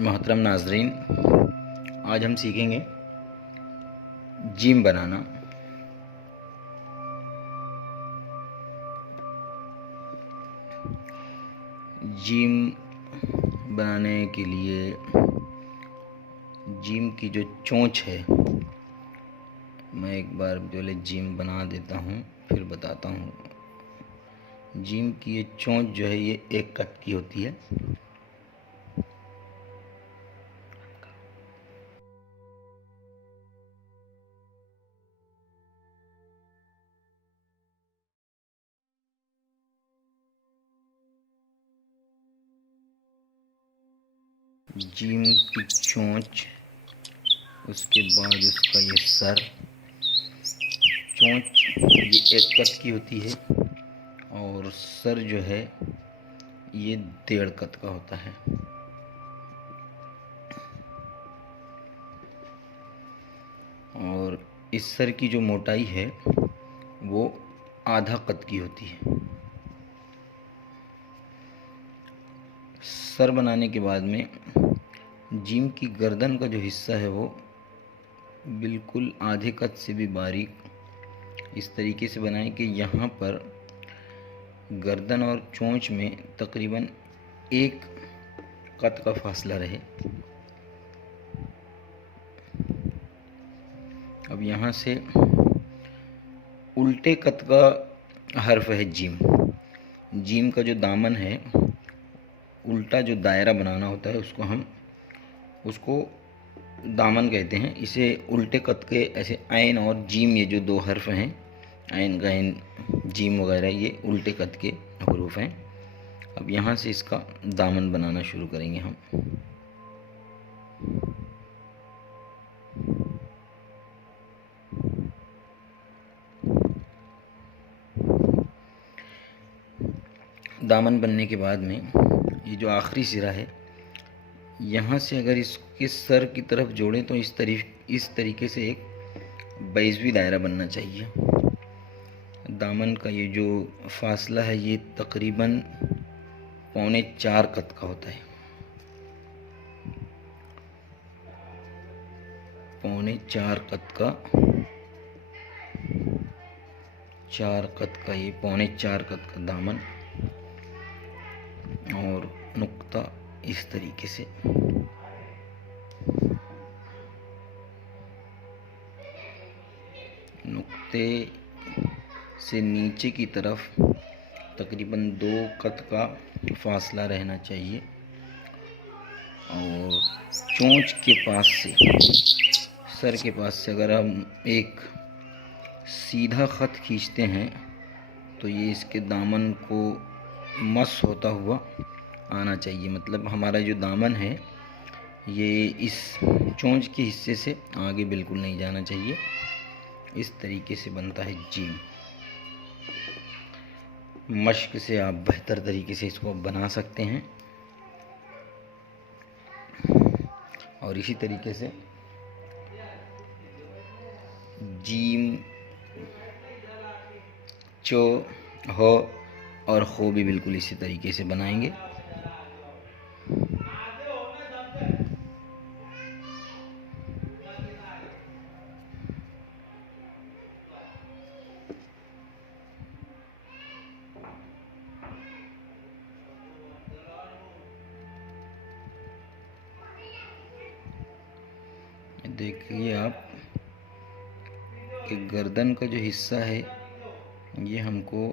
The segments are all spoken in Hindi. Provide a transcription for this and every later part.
मोहतरम नाजरीन, आज हम सीखेंगे जीम बनाना। जीम बनाने के लिए जीम की जो चोंच है, मैं एक बार पहले जीम बना देता हूँ फिर बताता हूँ। जीम की ये चोंच जो है ये एक कट की होती है। जीम की चोंच, उसके बाद उसका ये सर। चोंच ये एक कद की होती है और सर जो है ये 1.5 कद का होता है। और इस सर की जो मोटाई है वो आधा कद की होती है। सर बनाने के बाद में जीम की गर्दन का जो हिस्सा है वो बिल्कुल आधे कद से भी बारीक इस तरीके से बनाएं कि यहाँ पर गर्दन और चोंच में तकरीबन 1 कद का फासला रहे। अब यहाँ से उल्टे कद का हर्फ है जीम। जीम का जो दामन है, उल्टा जो दायरा बनाना होता है उसको दामन कहते हैं। इसे उल्टे कद के ऐसे ऐन और जीम, ये जो 2 हर्फ हैं, ऐन गैन जीम वगैरह, ये उल्टे कद के हरूफ हैं। अब यहाँ से इसका दामन बनाना शुरू करेंगे हम। दामन बनने के बाद में ये जो आखिरी सिरा है, यहाँ से अगर इसके सर की तरफ जोड़ें तो इस तरीके से एक बैजवी दायरा बनना चाहिए। दामन का ये जो फासला है ये तकरीबन 3.25 कद का होता है। 4.25 कद का, 4 कद का, ये 4.25 कद का दामन। और नुक्ता इस तरीके से, नुक्ते से नीचे की तरफ तकरीबन 2 कद का फासला रहना चाहिए। और चोंच के पास से, सर के पास से अगर हम एक सीधा ख़त खींचते हैं तो ये इसके दामन को मस होता हुआ आना चाहिए। मतलब हमारा जो दामन है ये इस चोंच के हिस्से से आगे बिल्कुल नहीं जाना चाहिए। इस तरीके से बनता है जीम। मश्क से आप बेहतर तरीके से इसको बना सकते हैं। और इसी तरीके से जीम, चो, हो और खो भी बिल्कुल इसी तरीके से बनाएंगे। देखिए आप कि गर्दन का जो हिस्सा है ये हमको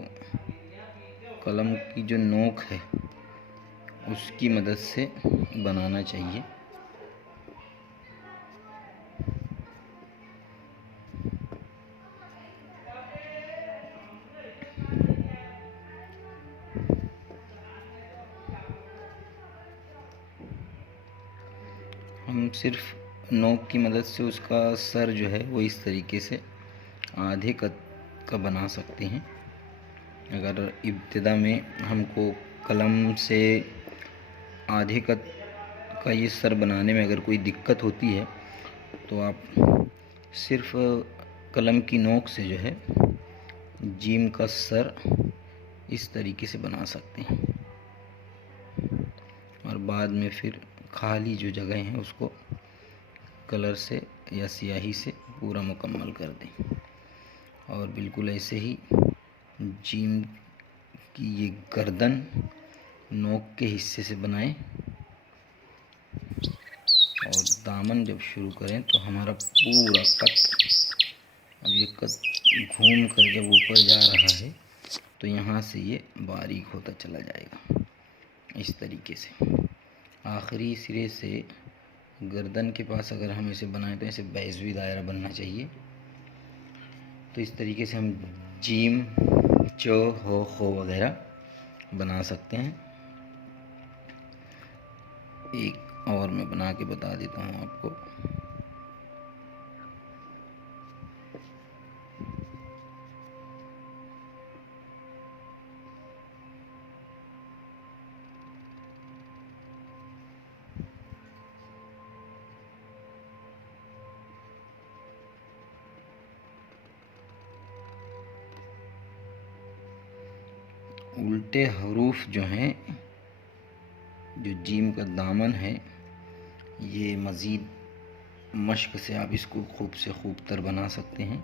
कलम की जो नोक है उसकी मदद से बनाना चाहिए। हम सिर्फ नोक की मदद से उसका सर जो है वो इस तरीके से आधे कद का बना सकते हैं। अगर इब्तिदा में हमको कलम से आधे कद का ये सर बनाने में अगर कोई दिक्कत होती है तो आप सिर्फ कलम की नोक से जो है जीम का सर इस तरीके से बना सकते हैं। और बाद में फिर खाली जो जगह हैं उसको कलर से या स्याही से पूरा मुकम्मल कर दें। और बिल्कुल ऐसे ही जीम की ये गर्दन नोक के हिस्से से बनाएं और दामन जब शुरू करें तो हमारा पूरा कट, अब ये कट घूम कर जब ऊपर जा रहा है तो यहाँ से ये बारीक होता चला जाएगा इस तरीके से। आखिरी सिरे से गर्दन के पास अगर हम इसे बनाएं तो ऐसे बैज़वी दायरा बनना चाहिए। तो इस तरीके से हम जीम, च, हो, खो वगैरह बना सकते हैं। एक और मैं बना के बता देता हूँ आपको। उल्टे हरूफ जो हैं, जो जीम का दामन है, ये मज़ीद मश्क से आप इसको खूब से खूब तर बना सकते हैं।